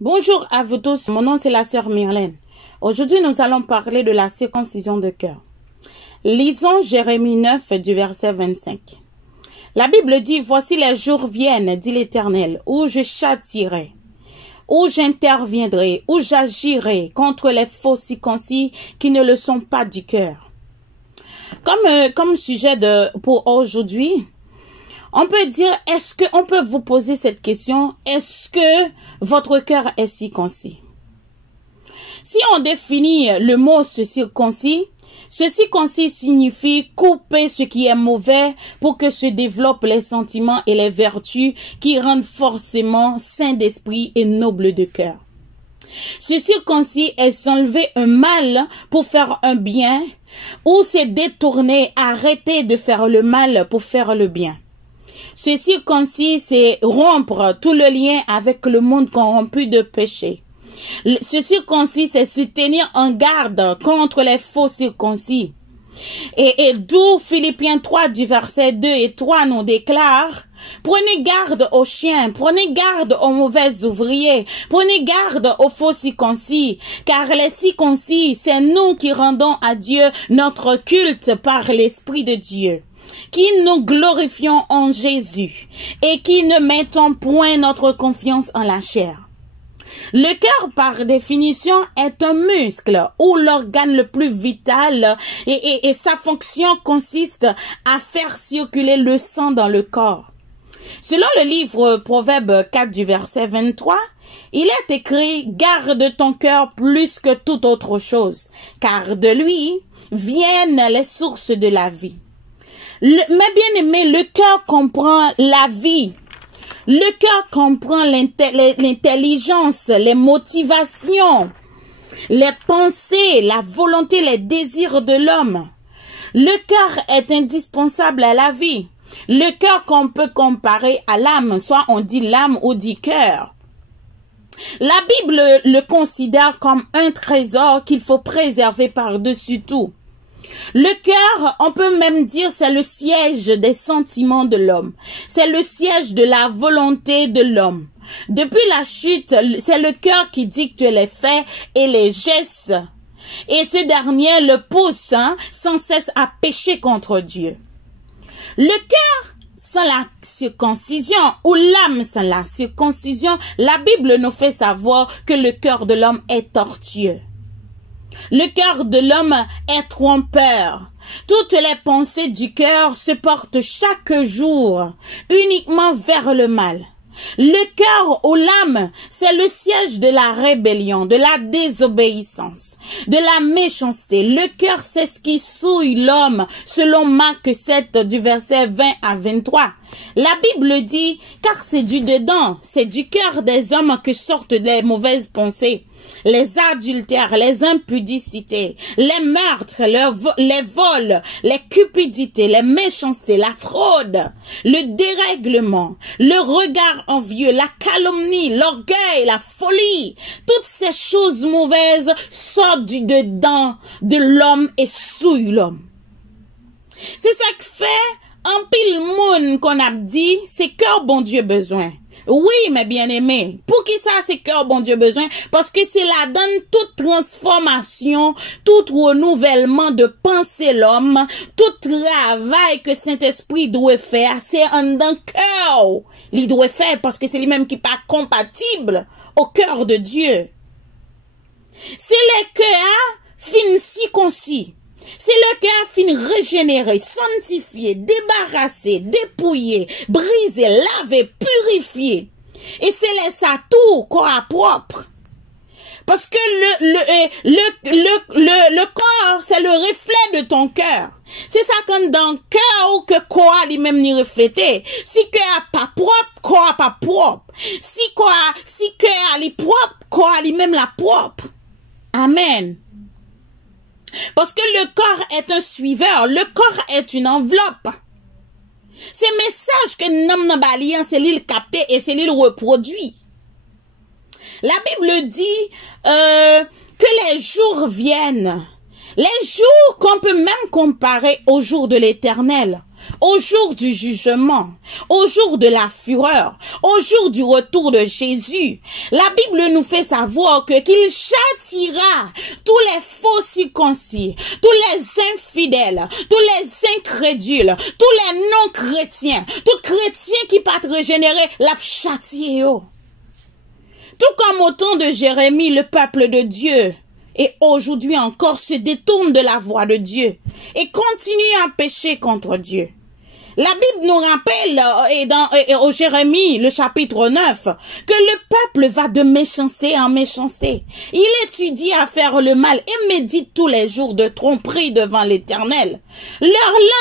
Bonjour à vous tous, mon nom c'est la sœur Myrlène. Aujourd'hui nous allons parler de la circoncision de cœur. Lisons Jérémie 9 du verset 25. La Bible dit, voici les jours viennent, dit l'Éternel, où je châtierai, où j'interviendrai, où j'agirai contre les faux circoncis qui ne le sont pas du cœur. Comme sujet pour aujourd'hui, on peut dire, on peut vous poser cette question, est-ce que votre cœur est circoncis? Si on définit le mot circoncis signifie couper ce qui est mauvais pour que se développent les sentiments et les vertus qui rendent forcément sain d'esprit et noble de cœur. Ce circoncis est s'enlever un mal pour faire un bien ou se détourner, arrêter de faire le mal pour faire le bien. Ce circoncis, c'est rompre tout le lien avec le monde corrompu de péché. Ce circoncis, c'est se tenir en garde contre les faux circoncis. Et d'où Philippiens 3 du verset 2 et 3 nous déclare, prenez garde aux chiens, prenez garde aux mauvais ouvriers, prenez garde aux faux circoncis, car les circoncis, c'est nous qui rendons à Dieu notre culte par l'Esprit de Dieu, qui nous glorifions en Jésus et qui ne mettons point notre confiance en la chair. Le cœur, par définition, est un muscle ou l'organe le plus vital et sa fonction consiste à faire circuler le sang dans le corps. Selon le livre Proverbe 4 du verset 23, il est écrit « Garde ton cœur plus que toute autre chose, car de lui viennent les sources de la vie. » Mais bien aimé, le cœur comprend la vie. Le cœur comprend l'intelligence, les motivations, les pensées, la volonté, les désirs de l'homme. Le cœur est indispensable à la vie. Le cœur qu'on peut comparer à l'âme, soit on dit l'âme ou dit cœur. La Bible le considère comme un trésor qu'il faut préserver par-dessus tout. Le cœur, on peut même dire, c'est le siège des sentiments de l'homme. C'est le siège de la volonté de l'homme. Depuis la chute, c'est le cœur qui dicte les faits et les gestes. Et ce dernier le pousse sans cesse à pécher contre Dieu. Le cœur sans la circoncision ou l'âme sans la circoncision, la Bible nous fait savoir que le cœur de l'homme est tortueux. Le cœur de l'homme est trompeur. Toutes les pensées du cœur se portent chaque jour uniquement vers le mal. Le cœur ou l'âme, c'est le siège de la rébellion, de la désobéissance, de la méchanceté. Le cœur, c'est ce qui souille l'homme, selon Marc 7 du verset 20 à 23. La Bible dit, car c'est du dedans, c'est du cœur des hommes que sortent les mauvaises pensées, les adultères, les impudicités, les meurtres, les vols, les cupidités, les méchancetés, la fraude, le dérèglement, le regard envieux, la calomnie, l'orgueil, la folie. Toutes ces choses mauvaises sortent du dedans de l'homme et souillent l'homme. C'est ça que fait en pile monde qu'on a dit, c'est cœur bon Dieu besoin. Oui, mes bien-aimés, pour qui ça c'est cœur bon Dieu besoin? Parce que c'est là donne toute transformation, tout renouvellement de penser l'homme, tout travail que Saint-Esprit doit faire, c'est en d'un cœur. Il doit faire parce que c'est lui-même qui n'est pas compatible au cœur de Dieu. C'est le cœur fin circoncis. C'est le cœur fin régénéré, sanctifié, débarrassé, dépouillé, brisé, lavé, purifié. Et c'est ça tout corps propre. Parce que le corps, c'est le reflet de ton cœur. C'est ça quand dans le cœur ou que corps lui-même n'y reflété. Si cœur pas propre, corps pas propre. Si cœur est propre, corps lui-même la propre. Amen. Parce que le corps est un suiveur, le corps est une enveloppe. Ces messages que nous n'avons pas, c'est l'île capté et c'est l'île reproduit. La Bible dit que les jours viennent. Les jours qu'on peut même comparer aux jours de l'Éternel. au jour du jugement, au jour de la fureur, au jour du retour de Jésus, la Bible nous fait savoir que qu'il châtiera tous les faux circoncis, tous les infidèles, tous les incrédules, tous les non-chrétiens, tout chrétien qui pas régénéré, l'a châtié. Tout comme au temps de Jérémie, le peuple de Dieu, et aujourd'hui encore se détourne de la voie de Dieu et continue à pécher contre Dieu. La Bible nous rappelle, au Jérémie, le chapitre 9, que le peuple va de méchanceté en méchanceté. Il étudie à faire le mal et médite tous les jours de tromperie devant l'Éternel. Leur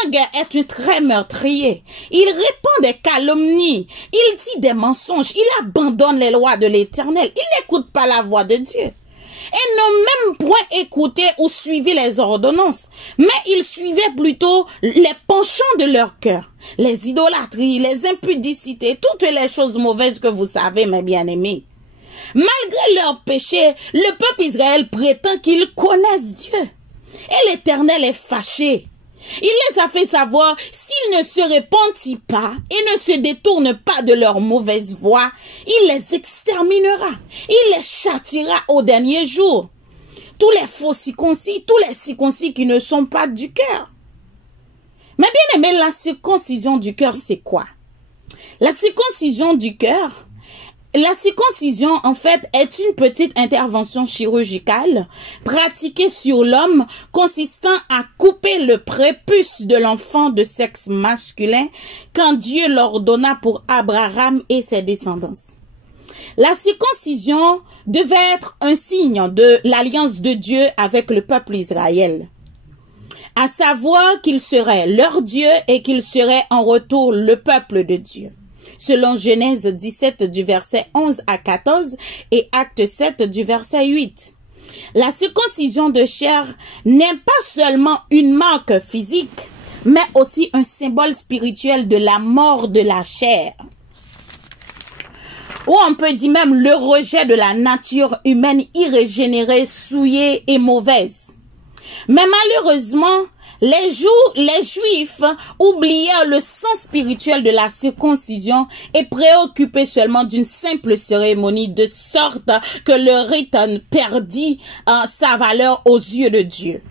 langue est un trait meurtrier. Il répand des calomnies. Il dit des mensonges. Il abandonne les lois de l'Éternel. Il n'écoute pas la voix de Dieu. Et n'ont même point écouté ou suivi les ordonnances, mais ils suivaient plutôt les penchants de leur cœur, les idolâtries, les impudicités, toutes les choses mauvaises que vous savez, mes bien-aimés. Malgré leurs péchés, le peuple Israël prétend qu'ils connaissent Dieu. Et l'Éternel est fâché. Il les a fait savoir, s'ils ne se repentent pas et ne se détournent pas de leur mauvaise voie, il les exterminera. Il les châtiera au dernier jour. Tous les faux circoncis, tous les circoncis qui ne sont pas du cœur. Mais bien aimé, la circoncision du cœur, c'est quoi? La circoncision du cœur, la circoncision, en fait, est une petite intervention chirurgicale pratiquée sur l'homme consistant à couper le prépuce de l'enfant de sexe masculin quand Dieu l'ordonna pour Abraham et ses descendants. La circoncision devait être un signe de l'alliance de Dieu avec le peuple Israël, à savoir qu'il serait leur Dieu et qu'il serait en retour le peuple de Dieu. Selon Genèse 17 du verset 11 à 14 et Acte 7 du verset 8. La circoncision de chair n'est pas seulement une marque physique, mais aussi un symbole spirituel de la mort de la chair. Ou on peut dire même le rejet de la nature humaine irrégénérée, souillée et mauvaise. Mais malheureusement, les Juifs oublièrent le sens spirituel de la circoncision et préoccupaient seulement d'une simple cérémonie, de sorte que le rite perdit sa valeur aux yeux de Dieu.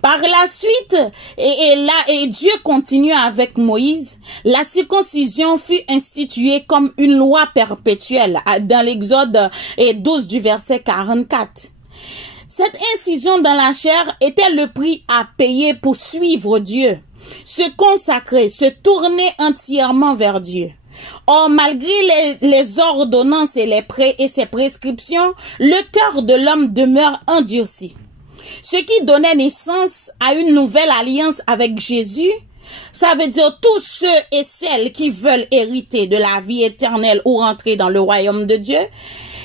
Par la suite, et Dieu continue avec Moïse, la circoncision fut instituée comme une loi perpétuelle dans l'Exode 12 du verset 44. Cette incision dans la chair était le prix à payer pour suivre Dieu, se consacrer, se tourner entièrement vers Dieu. Or, malgré les ordonnances et ses prescriptions, le cœur de l'homme demeure endurci. Ce qui donnait naissance à une nouvelle alliance avec Jésus, ça veut dire tous ceux et celles qui veulent hériter de la vie éternelle ou rentrer dans le royaume de Dieu,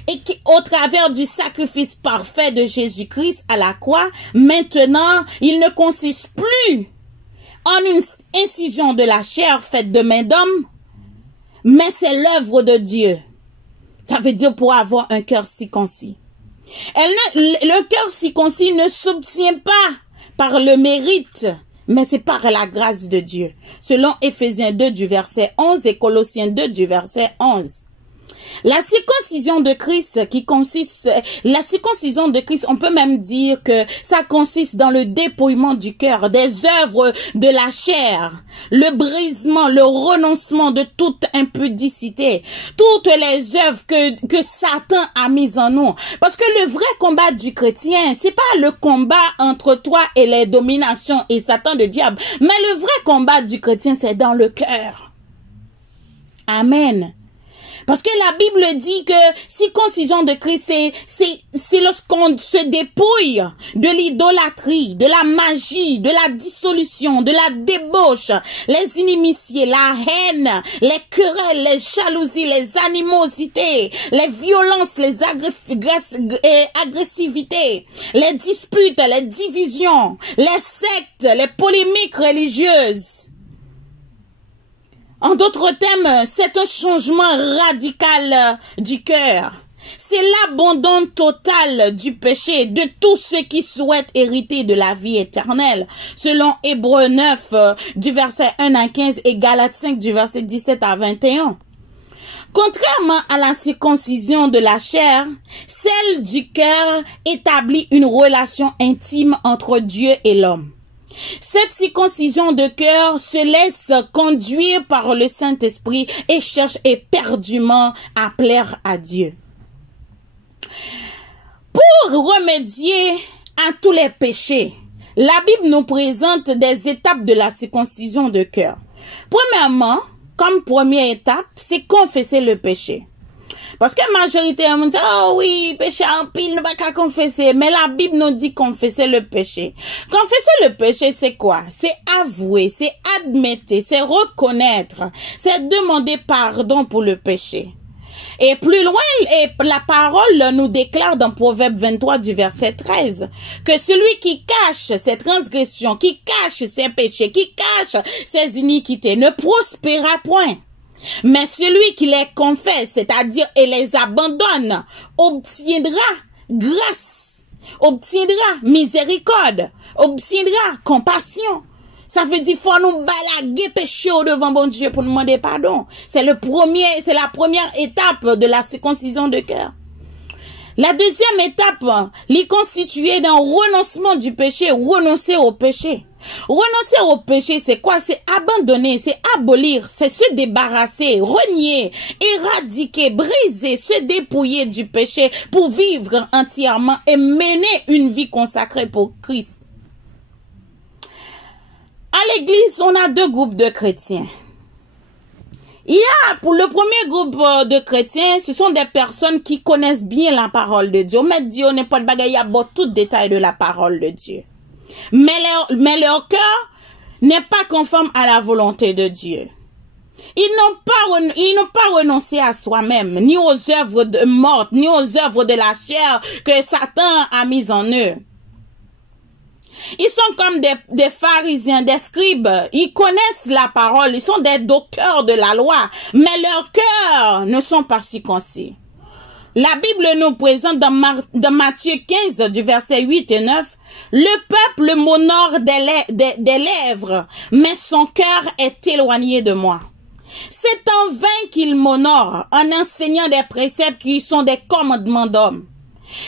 et qui, au travers du sacrifice parfait de Jésus-Christ à la croix, maintenant, il ne consiste plus en une incision de la chair faite de main d'homme, mais c'est l'œuvre de Dieu. Ça veut dire pour avoir un cœur circoncis. Le cœur circoncis ne s'obtient pas par le mérite, mais c'est par la grâce de Dieu. Selon Éphésiens 2 du verset 11 et Colossiens 2 du verset 11. La circoncision de Christ on peut même dire que ça consiste dans le dépouillement du cœur, des œuvres de la chair, le brisement, le renoncement de toute impudicité, toutes les œuvres que Satan a mises en nous. Parce que le vrai combat du chrétien, c'est pas le combat entre toi et les dominations et Satan le diable, mais le vrai combat du chrétien, c'est dans le cœur. Amen. Parce que la Bible dit que circoncision de Christ, c'est lorsqu'on se dépouille de l'idolâtrie, de la magie, de la dissolution, de la débauche, les inimitiés, la haine, les querelles, les jalousies, les animosités, les violences, les agressivités, les disputes, les divisions, les sectes, les polémiques religieuses. En d'autres termes, c'est un changement radical du cœur. C'est l'abandon total du péché de tous ceux qui souhaitent hériter de la vie éternelle. Selon Hébreux 9 du verset 1 à 15 et Galates 5 du verset 17 à 21. Contrairement à la circoncision de la chair, celle du cœur établit une relation intime entre Dieu et l'homme. Cette circoncision de cœur se laisse conduire par le Saint-Esprit et cherche éperdument à plaire à Dieu. Pour remédier à tous les péchés, la Bible nous présente des étapes de la circoncision de cœur. Premièrement, comme première étape, c'est confesser le péché. Parce que majoritairement, oh oui, péché en pile, ne va qu'à confesser. Mais la Bible nous dit confesser le péché. Confesser le péché, c'est quoi? C'est avouer, c'est admettre, c'est reconnaître, c'est demander pardon pour le péché. Et plus loin, la parole nous déclare dans Proverbe 23 du verset 13 que celui qui cache ses transgressions, qui cache ses péchés, qui cache ses iniquités ne prospérera point. Mais celui qui les confesse, c'est-à-dire et les abandonne, obtiendra grâce, obtiendra miséricorde, obtiendra compassion. Ça veut dire faut nous balaguer péché au devant bon Dieu pour nous demander pardon. C'est la première étape de la circoncision de cœur. La deuxième étape, l'y constituer dans le renoncement du péché, renoncer au péché. Renoncer au péché, c'est quoi? C'est abandonner, c'est abolir, c'est se débarrasser, renier, éradiquer, briser, se dépouiller du péché pour vivre entièrement et mener une vie consacrée pour Christ. À l'église, on a deux groupes de chrétiens. Il y a, pour le premier groupe de chrétiens, ce sont des personnes qui connaissent bien la parole de Dieu. Mais Dieu n'est pas de bagaille, il y a tout détail de la parole de Dieu. Mais leur cœur n'est pas conforme à la volonté de Dieu. Ils n'ont pas renoncé à soi-même, ni aux œuvres mortes, ni aux œuvres de la chair que Satan a mises en eux. Ils sont comme des pharisiens, des scribes. Ils connaissent la parole. Ils sont des docteurs de la loi. Mais leurs cœurs ne sont pas circoncis. La Bible nous présente dans Matthieu 15, du verset 8 et 9, « Le peuple m'honore des lèvres, mais son cœur est éloigné de moi. C'est en vain qu'il m'honore en enseignant des préceptes qui sont des commandements d'hommes. »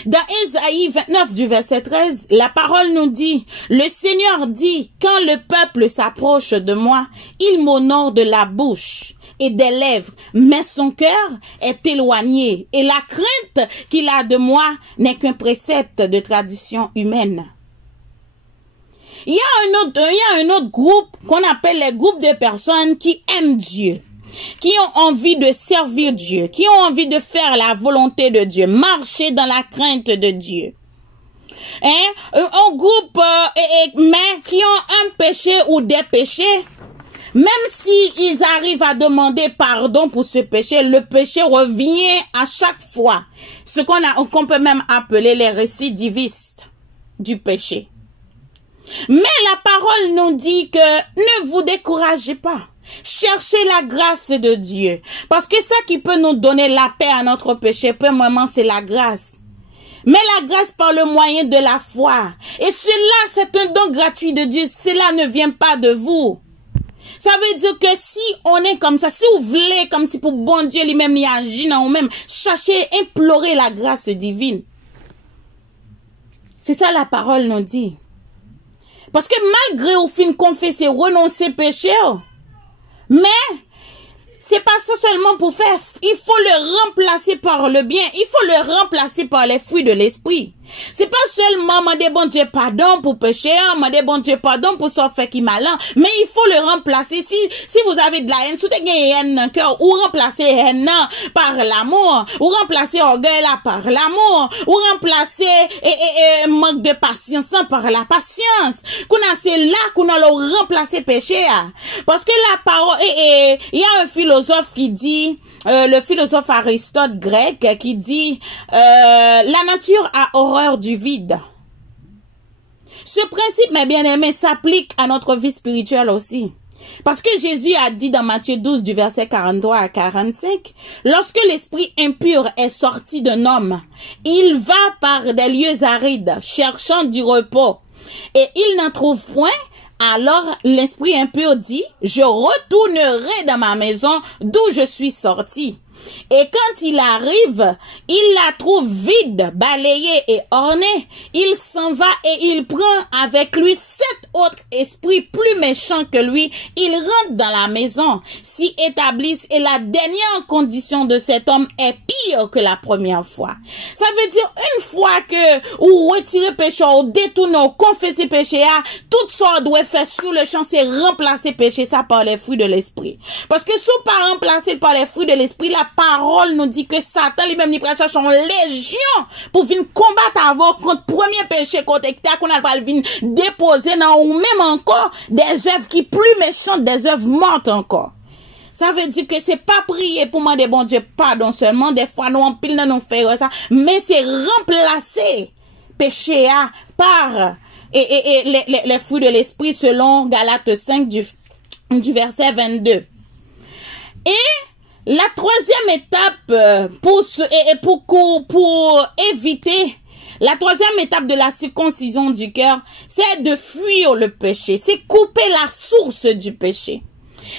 Dans Ésaïe 29 du verset 13, la parole nous dit, le Seigneur dit, quand le peuple s'approche de moi, il m'honore de la bouche et des lèvres, mais son cœur est éloigné et la crainte qu'il a de moi n'est qu'un précepte de tradition humaine. Il y a un autre groupe qu'on appelle les groupes de personnes qui aiment Dieu, qui ont envie de servir Dieu, qui ont envie de faire la volonté de Dieu, marcher dans la crainte de Dieu. Un groupe, mais qui ont un péché ou des péchés, même si ils arrivent à demander pardon pour ce péché, le péché revient à chaque fois. Ce qu'on peut même appeler les récidivistes du péché. Mais la parole nous dit que ne vous découragez pas. Cherchez la grâce de Dieu. Parce que ça qui peut nous donner la paix à notre péché, premièrement, c'est la grâce. Mais la grâce par le moyen de la foi. Et cela, c'est un don gratuit de Dieu. Cela ne vient pas de vous. Ça veut dire que si on est comme ça, si vous voulez, comme si pour bon Dieu lui-même y agit dans vous-même, cherchez, implorez la grâce divine. C'est ça la parole nous dit. Parce que malgré au fin confesser, renoncer péché, mais c'est pas ça seulement pour faire, il faut le remplacer par le bien, il faut le remplacer par les fruits de l'esprit. C'est pas seulement demander bon Dieu pardon pour pécher, demander bon Dieu pardon pour ça fait qui malin, mais il faut le remplacer. Si vous avez de la haine, si vous avez haine dans le cœur, ou remplacer haine par l'amour, ou remplacer orgueil là par l'amour, ou remplacer manque de patience par la patience. C'est là qu'on a le remplacer péché. Parce que la parole, il y a un philosophe qui dit, le philosophe Aristote grec qui dit, la nature a horreur du vide. Ce principe, mes bien-aimés, s'applique à notre vie spirituelle aussi. Parce que Jésus a dit dans Matthieu 12 du verset 43 à 45, lorsque l'esprit impur est sorti d'un homme, il va par des lieux arides, cherchant du repos, et il n'en trouve point. Alors l'esprit impur dit, je retournerai dans ma maison d'où je suis sorti. Et quand il arrive, il la trouve vide, balayée et ornée. Il s'en va et il prend avec lui 7 autres esprits plus méchants que lui. Il rentre dans la maison, s'y établissent et la dernière condition de cet homme est pire que la première fois. Ça veut dire une fois que ou retirer péché, ou détourner, ou confesser péché, tout ça doit faire sur le champ, c'est remplacer péché ça par les fruits de l'esprit. Parce que si on pas remplacer par les fruits de l'esprit, la parole nous dit que Satan lui-même il prend chercher une légion pour venir combattre avant contre premier péché qu'on a pas venir déposer dans ou même encore des œuvres qui plus méchantes, des œuvres mortes encore. Ça veut dire que c'est pas prier pour demander bon Dieu pardon seulement, des fois nous en pile nous faire ça, mais c'est remplacer péché par les fruits de l'esprit selon Galates 5 du verset 22. Et la troisième étape pour éviter, la troisième étape de la circoncision du cœur, c'est de fuir le péché, c'est couper la source du péché.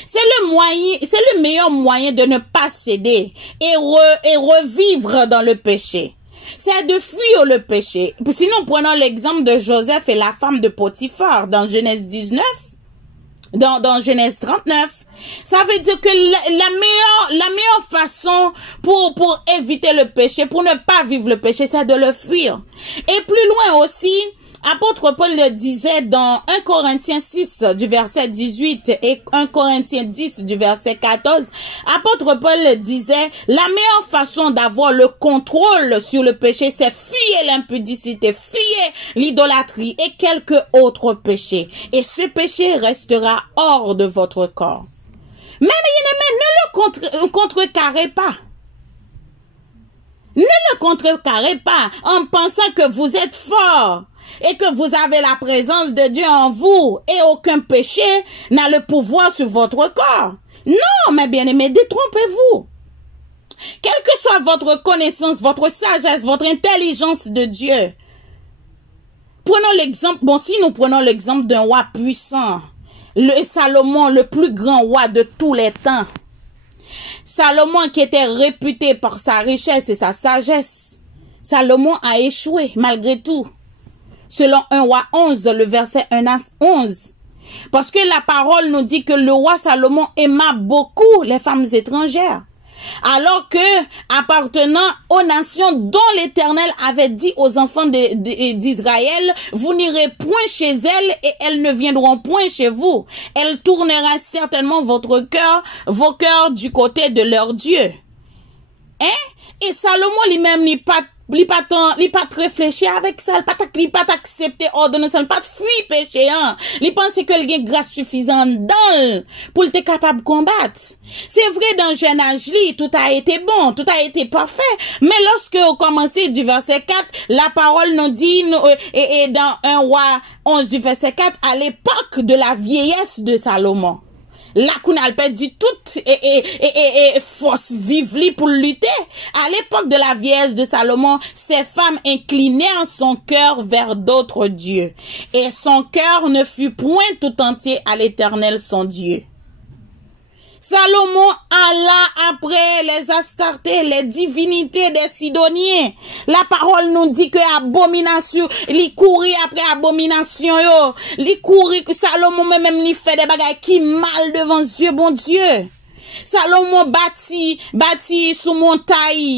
C'est le meilleur moyen de ne pas céder et revivre dans le péché. C'est de fuir le péché. Sinon, prenons l'exemple de Joseph et la femme de Potiphar dans Genèse 19. Dans Genèse 39, ça veut dire que la meilleure façon pour éviter le péché, pour ne pas vivre le péché, c'est de le fuir. Et plus loin aussi, apôtre Paul le disait dans 1 Corinthiens 6 du verset 18 et 1 Corinthiens 10 du verset 14, apôtre Paul le disait, la meilleure façon d'avoir le contrôle sur le péché, c'est fuir l'impudicité, fuir l'idolâtrie et quelques autres péchés. Et ce péché restera hors de votre corps. Mais ne le contrecarrez pas. Ne le contrecarrez pas en pensant que vous êtes fort et que vous avez la présence de Dieu en vous et aucun péché n'a le pouvoir sur votre corps. Non, mes bien-aimés, détrompez-vous. Quelle que soit votre connaissance, votre sagesse, votre intelligence de Dieu. Prenons l'exemple, si nous prenons l'exemple d'un roi puissant, le Salomon, le plus grand roi de tous les temps. Salomon qui était réputé par sa richesse et sa sagesse. Salomon a échoué malgré tout. Selon 1 roi 11, le verset 1 à 11. Parce que la parole nous dit que le roi Salomon aima beaucoup les femmes étrangères. Alors que, appartenant aux nations dont l'Éternel avait dit aux enfants d'Israël, vous n'irez point chez elles et elles ne viendront point chez vous. Elle tournera certainement vos cœurs du côté de leur Dieu. Et Salomon lui-même n'est pas réfléchi avec ça, il pas accepté ordonnance, il pas fuir péché, il pense que il y a grâce suffisante dans pour être capable de combattre. C'est vrai dans le jeune âge, tout a été bon, tout a été parfait, mais lorsque on commençait du verset 4, la parole nous dit, et dans 1 roi 11 du verset 4, à l'époque de la vieillesse de Salomon, là qu'on a perdu toute force vive pour lutter. À l'époque de la vieillesse de Salomon, ces femmes inclinaient son cœur vers d'autres dieux. Et son cœur ne fut point tout entier à l'Éternel son Dieu. Salomon alla après les Astartés, les divinités des Sidoniens. La parole nous dit que abomination, il courit après abomination yo. Il courit que Salomon même il fait des bagages qui mal devant Dieu, bon Dieu. Salomon bâti sous montagne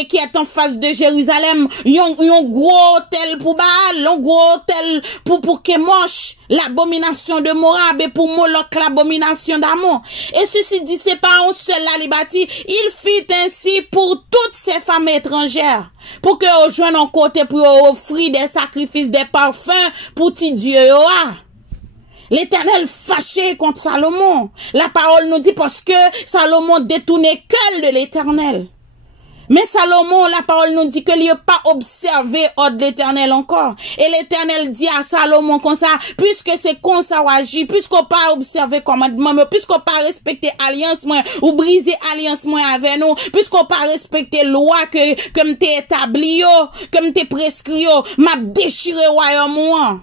et qui est en face de Jérusalem, yon gros hôtel pour Baal, un gros hôtel pour Kemosh, l'abomination de Moab et pour Moloch, l'abomination d'Amon. Et ceci dit, c'est pas un seul là, il bâti, il fit ainsi pour toutes ces femmes étrangères, pour que rejoignent un côté pour offrir des sacrifices, des parfums pour ti Dieu. L'Éternel fâché contre Salomon. La parole nous dit parce que Salomon détournait que de l'Éternel. Mais Salomon, la parole nous dit que il n'a pas observé ordre de l'Éternel encore. Et l'Éternel dit à Salomon comme ça, puisque c'est comme ça ou agit, puisqu'on pas observé commandement, mais puisqu'on pas respecté alliance moi, ou brisé alliance moi avec nous, puisqu'on pas respecté loi que m'te établi yo, que m'te prescrit yo, m'a déchiré royaume moi.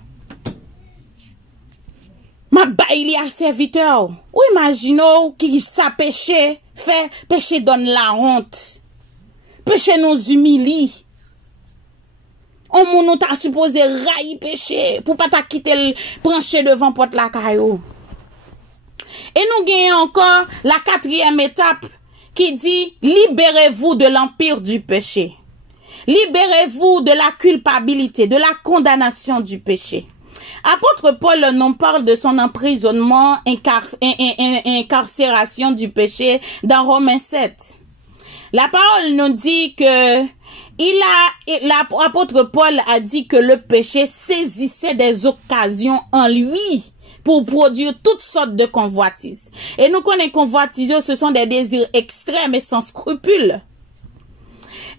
M'a baili à serviteur. Ou imaginons qui ça péché, fait péché donne la honte. Péché nous humilie. On nous t'a supposé railler péché pour pas t'a quitter le brancher devant porte la caillou. Et nous gagnons encore la 4e étape qui dit libérez-vous de l'empire du péché. Libérez-vous de la culpabilité, de la condamnation du péché. Apôtre Paul nous parle de son emprisonnement, incarcération du péché dans Romains 7. La parole nous dit que l'apôtre Paul a dit que le péché saisissait des occasions en lui pour produire toutes sortes de convoitises. Et nous connaissons convoitises, ce sont des désirs extrêmes et sans scrupules.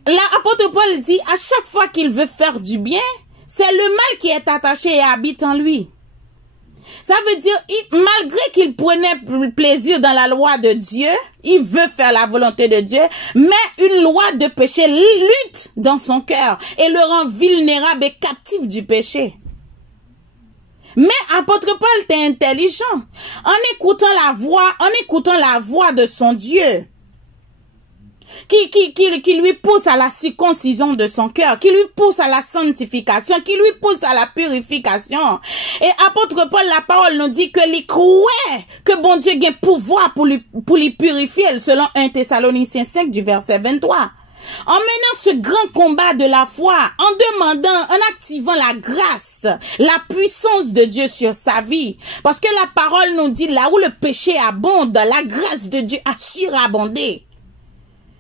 L'apôtre Paul dit à chaque fois qu'il veut faire du bien, c'est le mal qui est attaché et habite en lui. Ça veut dire, malgré qu'il prenait plaisir dans la loi de Dieu, il veut faire la volonté de Dieu, mais une loi de péché lutte dans son cœur et le rend vulnérable et captif du péché. Mais apôtre Paul était intelligent. En écoutant la voix de son Dieu, qui lui pousse à la circoncision de son cœur, qui lui pousse à la sanctification, qui lui pousse à la purification. Et apôtre Paul, la parole nous dit que il croit que bon Dieu a pouvoir pour lui purifier, selon 1 Thessaloniciens 5 du verset 23. En menant ce grand combat de la foi, en activant la grâce, la puissance de Dieu sur sa vie. Parce que la parole nous dit là où le péché abonde, la grâce de Dieu a surabondé.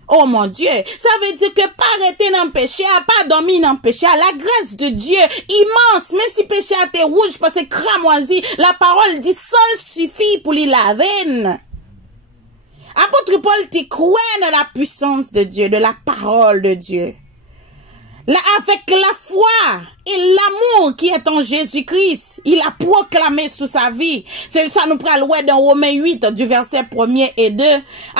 Oh mon Dieu, ça veut dire que pas arrêter dans le péché, pas dormir dans le péché, la grâce de Dieu immense, même si péché a été rouge parce que cramoisi, la parole dit seul suffit pour lui laver. Apôtre Paul t'y croit dans la puissance de Dieu, de la parole de Dieu. Là, avec la foi et l'amour qui est en Jésus-Christ, il a proclamé sous sa vie. C'est ça nous prenons dans Romains 8 du verset 1er et 2.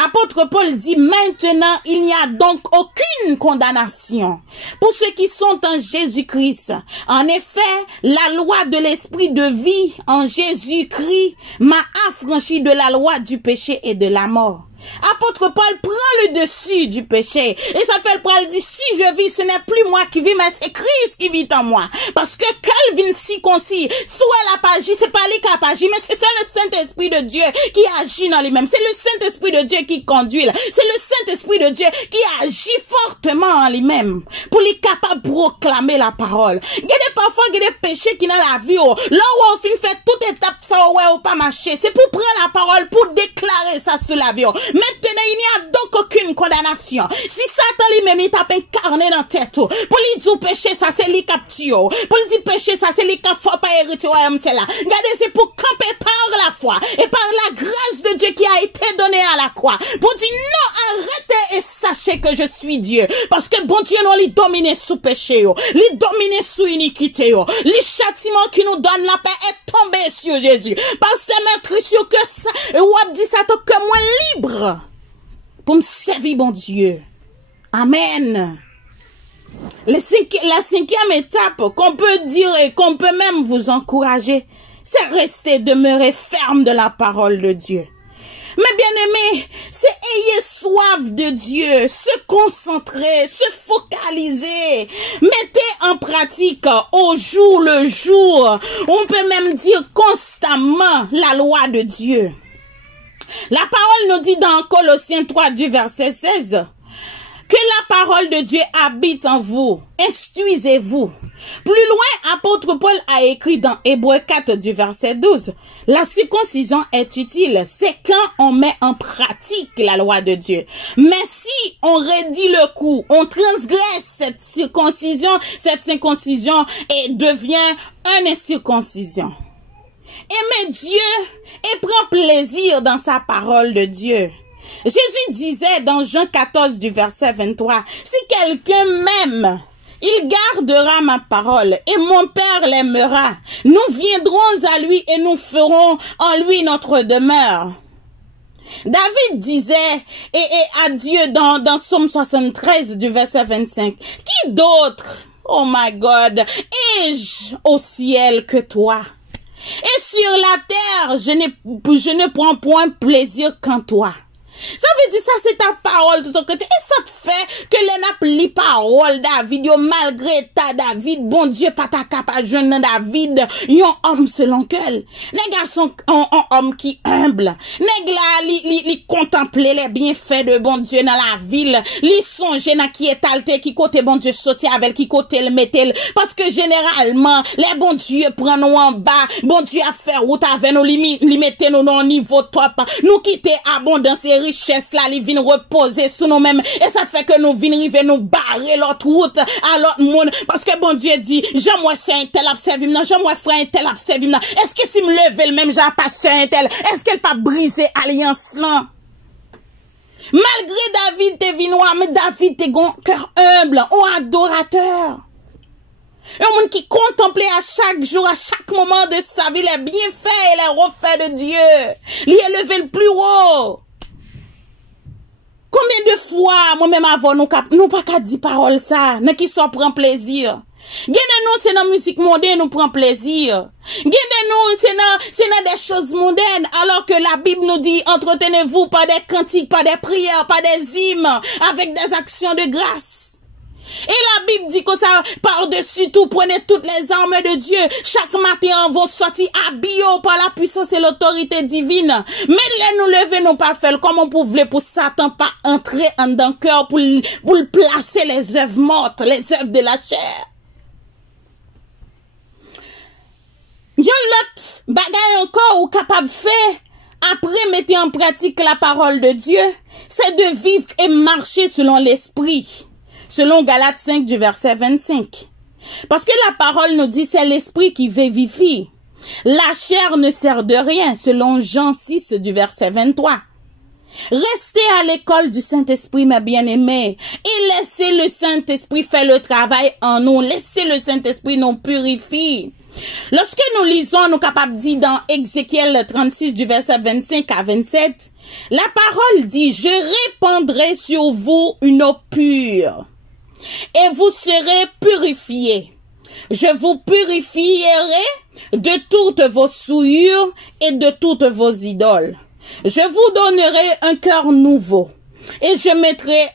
Apôtre Paul dit, maintenant il n'y a donc aucune condamnation pour ceux qui sont en Jésus-Christ. En effet, la loi de l'esprit de vie en Jésus-Christ m'a affranchi de la loi du péché et de la mort. Apôtre Paul prend le dessus du péché. Et ça fait le Paul dit, si je vis, ce n'est plus moi qui vis, mais c'est Christ qui vit en moi. Parce que Calvin circoncis, soit elle a pas agi, c'est pas lui qui a pas agi, mais c'est le Saint-Esprit de Dieu qui agit dans lui-même. C'est le Saint-Esprit de Dieu qui conduit. C'est le Saint-Esprit de Dieu qui agit fortement en lui-même pour lui capable de proclamer la parole. Il y a parfois des péchés qui dans la vie, là où on finit fait toute étape, ça ou pas marcher. C'est pour prendre la parole, pour déclarer ça sur la vie. Maintenant, il n'y a donc aucune condamnation. Si Satan lui-même, il tape incarné dans la tête, pour lui dire péché, ça c'est lui capture. Pour lui dire péché, ça c'est lui qui faut pas hériter, c'est là. Regardez, c'est pour camper par la foi et par la grâce de Dieu qui a été donnée à la croix. Pour dire non, arrêtez et sachez que je suis Dieu. Parce que bon Dieu, non, il domine sous péché, il domine sous iniquité, le châtiment qui nous donne la paix est tombé sur Jésus. Parce que maître sur que ça, ou dit ça que moi libre pour me servir, bon Dieu. Amen. La 5e étape qu'on peut dire et qu'on peut même vous encourager, c'est rester, demeurer ferme de la parole de Dieu. Mais bien aimé, c'est ayez soif de Dieu, se concentrer, se focaliser, mettez en pratique au jour le jour, on peut même dire constamment la loi de Dieu. La parole nous dit dans Colossiens 3 du verset 16 que la parole de Dieu habite en vous. Instruisez-vous. Plus loin, apôtre Paul a écrit dans Hébreux 4 du verset 12. La circoncision est utile. C'est quand on met en pratique la loi de Dieu. Mais si on raidit le cou, on transgresse cette circoncision et devient une incirconcision. Aimer Dieu et prend plaisir dans sa parole de Dieu. Jésus disait dans Jean 14 du verset 23, si quelqu'un m'aime, il gardera ma parole et mon Père l'aimera. Nous viendrons à lui et nous ferons en lui notre demeure. David disait à Dieu dans Psaume 73 du verset 25, qui d'autre, oh my God, ai-je au ciel que toi? Et sur la terre, je ne prends point plaisir qu'en toi. Ça veut dire ça, c'est ta parole de ton côté. Et ça te fait que les n'a pli parole David, yo malgré ta David, bon Dieu, pas ta capable jeune David, yon homme selon quel. Les garçons, un homme qui humble. Nèg la, li contempler les bienfaits de bon Dieu dans la ville. Li songe na qui est alté, qui côté bon Dieu sorti avec, qui côté le mettel. Parce que généralement, les bon Dieu prennent nous en bas, bon Dieu a fait route avec nous, li mette nous dans niveau top. Nous quitter abondance et richesse là, li vin reposer sur nous-mêmes et ça fait que nous vin river nous barrer l'autre route à l'autre monde parce que bon Dieu dit j'aime moi soeur un tel a servi non j'aime moi frère un tel a servi non est-ce que si me lever le même j'ai pas soeur un tel est-ce qu'elle pas briser alliance là malgré David te vinois mais David te gon cœur humble un adorateur un monde qui contemplait à chaque jour, à chaque moment de sa vie les bienfaits et les refaits de Dieu. Lui élevé le plus haut. Combien de fois, moi-même avant, nous pas qu'à dire parole ça, mais qui soit prend plaisir. Gênez nous, c'est dans la musique mondaine, nous prend plaisir. Gênez nous, c'est dans des choses mondaines, alors que la Bible nous dit, entretenez-vous par des cantiques, par des prières, par des hymnes, avec des actions de grâce. Et la Bible dit que ça, par-dessus tout, prenez toutes les armes de Dieu. Chaque matin, on va sortir habillés par la puissance et l'autorité divine. Mais les nous lever, nous pas faire comme on pouvait pour Satan pas entrer en dans le cœur pour placer les œuvres mortes, les œuvres de la chair. Yon l'autre bagaille encore ou capable de faire après mettre en pratique la parole de Dieu, c'est de vivre et marcher selon l'esprit. Selon Galates 5 du verset 25. Parce que la parole nous dit c'est l'esprit qui vivifie. La chair ne sert de rien, selon Jean 6 du verset 23. Restez à l'école du Saint-Esprit, mes bien-aimés, et laissez le Saint-Esprit faire le travail en nous. Laissez le Saint-Esprit nous purifier. Lorsque nous lisons, nous capables de dire dans Ézéchiel 36 du verset 25 à 27, la parole dit, je répandrai sur vous une eau pure. Et vous serez purifiés. Je vous purifierai de toutes vos souillures et de toutes vos idoles. Je vous donnerai un cœur nouveau et je mettrai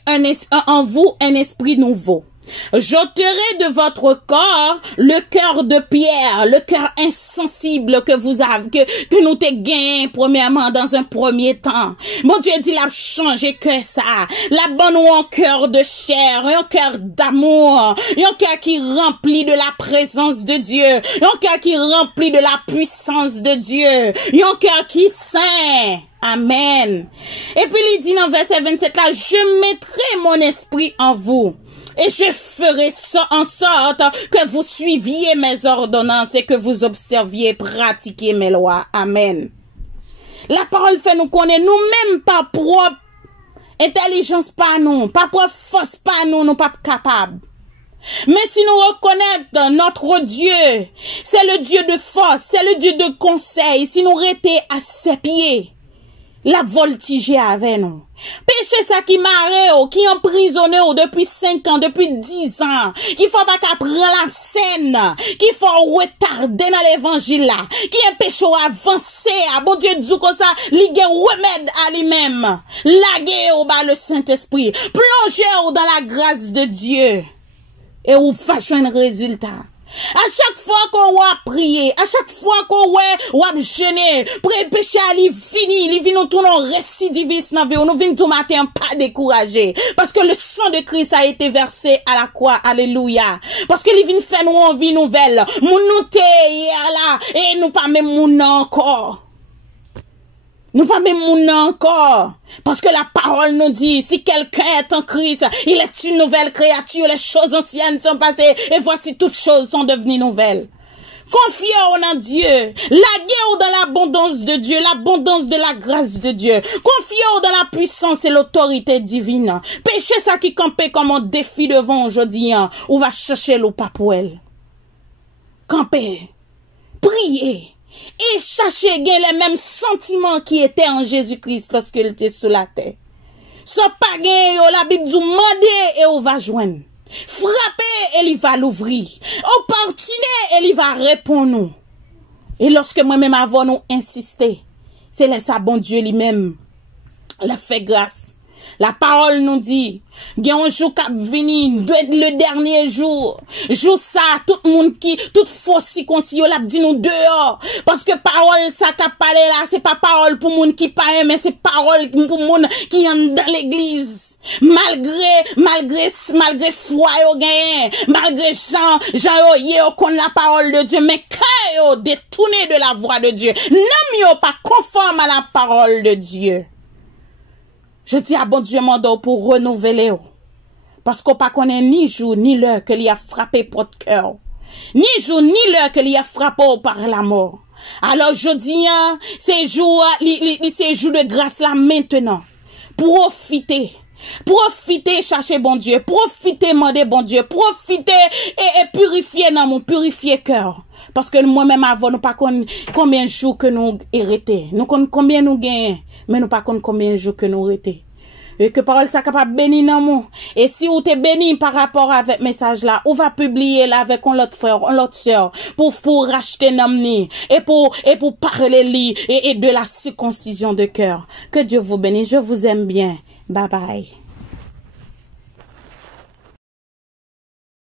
en vous un esprit nouveau. J'ôterai de votre corps le cœur de pierre, le cœur insensible que vous avez, que nous t'ai gagné premièrement dans un premier temps. Mon Dieu dit, l'a changé que ça. La bonne ou un cœur de chair, un cœur d'amour, un cœur qui remplit de la présence de Dieu, un cœur qui remplit de la puissance de Dieu, un cœur qui saint. Amen. Et puis il dit dans verset 27 là, je mettrai mon esprit en vous. Et je ferai ça en sorte que vous suiviez mes ordonnances et que vous observiez, pratiquiez mes lois. Amen. La parole fait nous connaître nous-mêmes pas propre intelligence pas nous, pas propre force pas nous pas capables. Mais si nous reconnaissons notre Dieu, c'est le Dieu de force, c'est le Dieu de conseil, si nous restons à ses pieds, la voltiger avec nous. Péché ça qui marre, qui emprisonne depuis 5 ans, depuis 10 ans, qui faut pas qu'à prendre la scène, qui faut retarder dans l'évangile là, qui est péché avancé, bon Dieu dit comme ça, li gen remède à lui-même, laguer au bas le Saint-Esprit, plonger dans la grâce de Dieu, et ou fâche un résultat. À chaque fois qu'on va prier, à chaque fois qu'on va jeûner, pour le péché il fini, il vient nous tourner récidiviste dans la vie, nous venons tout matin pas décourager, parce que le sang de Christ a été versé à la croix, alléluia, parce que il vient faire nous en vie nouvelle, nous te là, et nous pas même moun encore. Nous pas même moun encore. Parce que la parole nous dit, si quelqu'un est en Christ, il est une nouvelle créature, les choses anciennes sont passées, et voici toutes choses sont devenues nouvelles. Confiez en Dieu. Laguez dans l'abondance de Dieu, l'abondance de la grâce de Dieu. Confiez dans la puissance et l'autorité divine. Péché ça qui campait comme un défi devant aujourd'hui, ou va chercher l'eau pas pour elle. Campez, priez et cherchez les mêmes sentiments qui étaient en Jésus-Christ lorsqu'il était sur la terre. So pas gen la Bible dit demander et on va joindre. Frapper et il va l'ouvrir. Opportuner et il va répondre. Et lorsque moi-même avant nous insister, c'est là ça bon Dieu lui-même la fait grâce. La parole nous dit, il y a un jour qui venu, le dernier jour. Jour ça, tout le monde qui, toute fausse conscient, l'a dit nous dehors. Parce que parole ça qu'a parlé là, c'est pas parole pour monde qui pas mais c'est parole pour monde qui est dans l'église. Malgré foi yo gagné, malgré Jean yo connaît la parole de Dieu, mais quand yo détourné de la voix de Dieu, non yo pas conforme à la parole de Dieu. Je dis à bon Dieu mon pour renouveler. Parce qu'on pas connaît ni jour ni l'heure que l'y a frappé votre cœur. Ni jour ni l'heure que l'y a frappé par la mort. Alors je dis, ces jours de grâce là maintenant. Profitez. Profitez, cherchez bon Dieu. Profitez, demandez bon Dieu. Profitez et purifiez dans mon purifier cœur. Parce que moi-même avant, nous pas combien de jours que nous héritons. Nous connaissons combien nous gagnons. Mais nous pas combien de jours que nous héritons. Et que parole ça capable bénir dans nous. Et si vous t'es béni par rapport avec message là, on va publier là avec l'autre frère, l'autre sœur, pour racheter namni, et pour parler li, et de la circoncision de cœur. Que Dieu vous bénisse. Je vous aime bien. Bye bye.